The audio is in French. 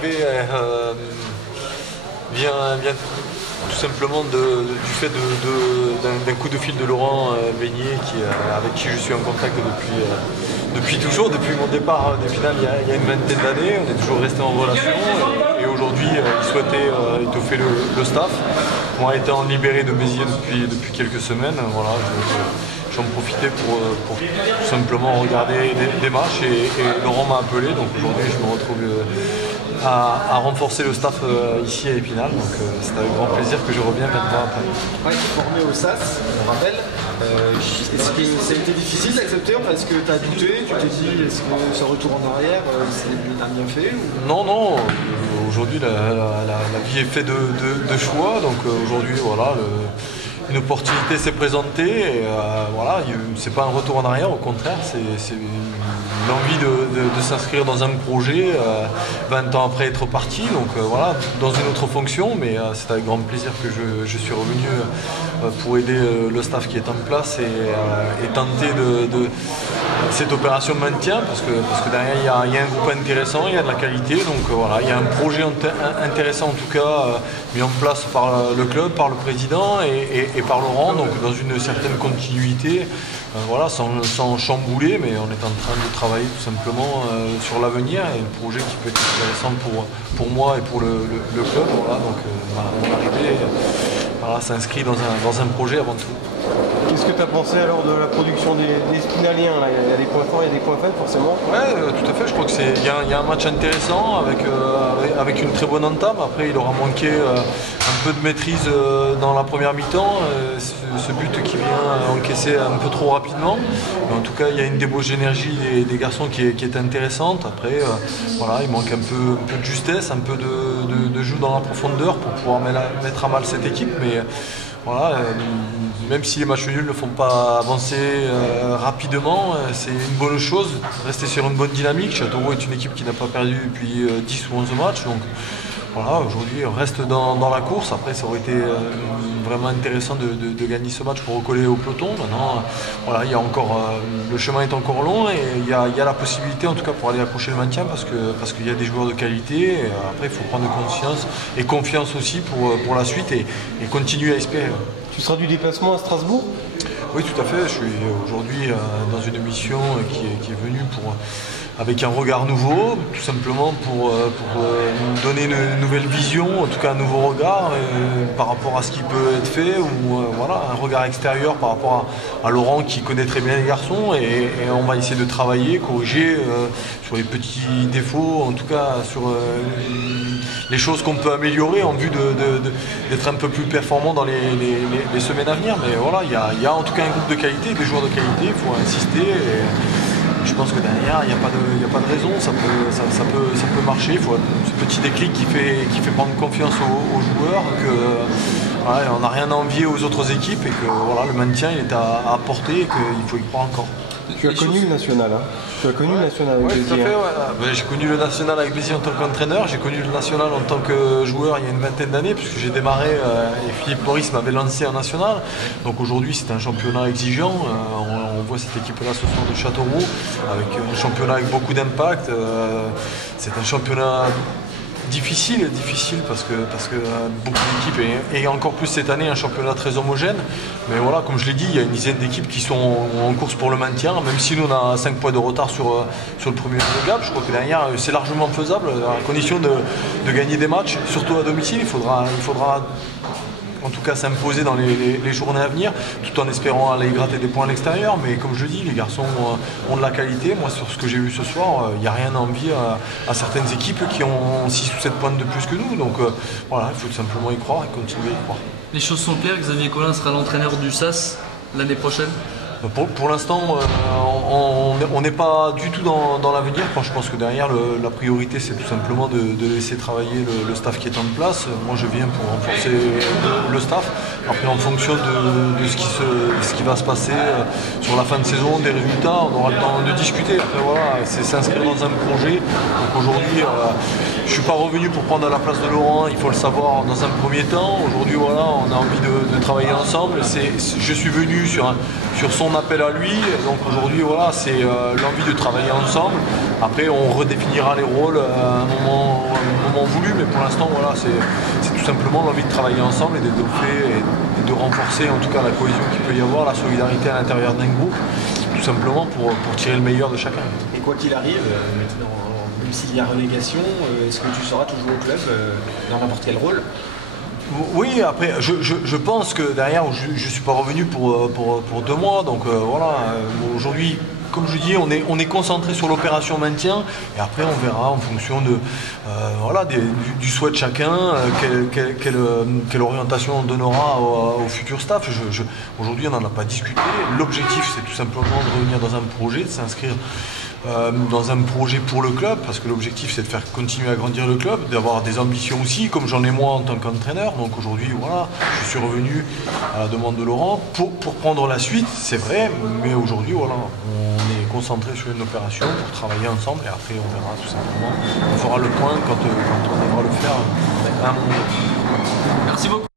arrivée vient tout simplement du fait d'un coup de fil de Laurent Beignet avec qui je suis en contact depuis toujours, depuis mon départ d'Épinal il y a une vingtaine d'années. On est toujours resté en relation et aujourd'hui il souhaitait étoffer le staff. Moi étant libéré de Béziers depuis quelques semaines, voilà, j'en profitais pour tout simplement regarder des matchs et Laurent m'a appelé, donc aujourd'hui je me retrouve à renforcer le staff ici à Épinal, donc c'est avec grand plaisir que je reviens maintenant après. Ouais, tu es formé au SAS, on rappelle. Est-ce que ça a été difficile d'accepter? Est-ce que tu as douté? Tu t'es dit, est-ce que ce retour en arrière, c'est bien fait ou... Non. Aujourd'hui la vie est faite de choix, donc aujourd'hui voilà, une opportunité s'est présentée et voilà, c'est pas un retour en arrière, au contraire, c'est l'envie de s'inscrire dans un projet 20 ans après être parti, donc voilà, dans une autre fonction, mais c'est avec grand plaisir que je suis revenu pour aider le staff qui est en place et tenter de cette opération maintien, parce que derrière il y a un groupe intéressant, il y a de la qualité, donc voilà, il y a un projet intéressant en tout cas mis en place par le club, par le président et par Laurent, donc dans une certaine continuité, voilà, sans chambouler, mais on est en train de travailler tout simplement sur l'avenir et le projet qui peut être intéressant pour moi et pour le club, voilà, donc mon arrivée voilà, s'inscrit dans un projet avant tout. Qu'est-ce que tu as pensé alors de la production des Spinaliens? Il y a des points forts et des points faibles forcément. Ouais, tout à fait, je crois qu'il y a un match intéressant avec une très bonne entame. Après il aura manqué un peu de maîtrise dans la première mi-temps, ce but qui vient encaisser un peu trop rapidement. Mais en tout cas il y a une débauche d'énergie des garçons qui est intéressante. Après voilà, il manque un peu de justesse, un peu de jeu dans la profondeur pour pouvoir mettre à mal cette équipe. Mais voilà, même si les matchs nuls ne font pas avancer rapidement, c'est une bonne chose, rester sur une bonne dynamique. Châteauroux est une équipe qui n'a pas perdu depuis 10 ou 11 matchs, donc voilà, aujourd'hui on reste dans la course. Après ça aurait été vraiment intéressant de gagner ce match pour recoller au peloton. Maintenant voilà, il y a encore, le chemin est encore long et il y a la possibilité en tout cas pour aller accrocher le maintien parce qu'il y a des joueurs de qualité. Et après il faut prendre conscience et confiance aussi pour la suite et continuer à espérer. Tu seras du déplacement à Strasbourg? Oui, tout à fait. Je suis aujourd'hui dans une mission qui est venue avec un regard nouveau, tout simplement pour nous donner une nouvelle vision, en tout cas un nouveau regard par rapport à ce qui peut être fait, ou voilà, un regard extérieur par rapport à Laurent qui connaît très bien les garçons et on va essayer de travailler, corriger sur les petits défauts, en tout cas sur les choses qu'on peut améliorer en vue d'être un peu plus performant dans les semaines à venir. Mais voilà, il y a en tout cas un groupe de qualité, des joueurs de qualité, il faut insister. Je pense que derrière, il n'y a pas de raison, ça peut marcher. Il faut ce petit déclic qui fait prendre confiance aux joueurs, qu'on n'a rien à envier aux autres équipes et que voilà, le maintien il est à portée et qu'il faut y croire encore. Tu as connu le national, hein? Tu as connu le national avec Béziers. Oui, tout à fait. Ouais. J'ai connu le national avec Béziers en tant qu'entraîneur, j'ai connu le national en tant que joueur il y a une vingtaine d'années, puisque j'ai démarré et Philippe Maurice m'avait lancé en national. Donc aujourd'hui c'est un championnat exigeant. On voit cette équipe-là ce soir de Châteauroux, avec un championnat avec beaucoup d'impact. C'est un championnat difficile parce que beaucoup d'équipes et encore plus cette année un championnat très homogène, mais voilà, comme je l'ai dit, il y a une dizaine d'équipes qui sont en course pour le maintien, même si nous on a 5 points de retard sur le premier gap. Je crois que derrière c'est largement faisable à condition de gagner des matchs, surtout à domicile. Il faudra en tout cas s'imposer dans les journées à venir, tout en espérant aller gratter des points à l'extérieur. Mais comme je dis, les garçons ont de la qualité. Moi, sur ce que j'ai vu ce soir, il n'y a rien à envier à certaines équipes qui ont 6 ou 7 points de plus que nous. Donc voilà, il faut tout simplement y croire et continuer à y croire. Les choses sont claires, Xavier Collin sera l'entraîneur du SAS l'année prochaine? Pour l'instant, on n'est pas du tout dans l'avenir. Je pense que derrière, la priorité, c'est tout simplement de laisser travailler le staff qui est en place. Moi, je viens pour renforcer le staff. Après, en fonction de ce qui va se passer sur la fin de saison, des résultats, on aura le temps de discuter. Après, voilà, c'est s'inscrire dans un projet. Donc aujourd'hui, je ne suis pas revenu pour prendre la place de Laurent, il faut le savoir dans un premier temps. Aujourd'hui, voilà, on a envie de travailler ensemble. Je suis venu sur son appel à lui. Donc aujourd'hui, voilà, c'est l'envie de travailler ensemble. Après, on redéfinira les rôles à un moment voulu, mais pour l'instant, voilà, c'est tout simplement l'envie de travailler ensemble et de développer et de renforcer en tout cas la cohésion qu'il peut y avoir, la solidarité à l'intérieur d'un groupe, tout simplement pour tirer le meilleur de chacun. Et quoi qu'il arrive, maintenant, même s'il y a relégation, est-ce que tu seras toujours au club dans n'importe quel rôle? Oui, après, je pense que derrière, je ne suis pas revenu pour 2 mois, donc voilà, aujourd'hui, comme je dis, on est concentré sur l'opération maintien et après on verra en fonction du souhait de chacun quelle orientation on donnera au futur staff. Aujourd'hui on n'en a pas discuté. L'objectif c'est tout simplement de revenir dans un projet, de s'inscrire dans un projet pour le club, parce que l'objectif c'est de faire continuer à grandir le club, d'avoir des ambitions aussi, comme j'en ai moi en tant qu'entraîneur. Donc aujourd'hui, voilà, je suis revenu à la demande de Laurent pour prendre la suite, c'est vrai, mais aujourd'hui, voilà, on est concentré sur une opération pour travailler ensemble et après on verra tout simplement. On fera le point quand on devra le faire à un moment donné. Merci beaucoup.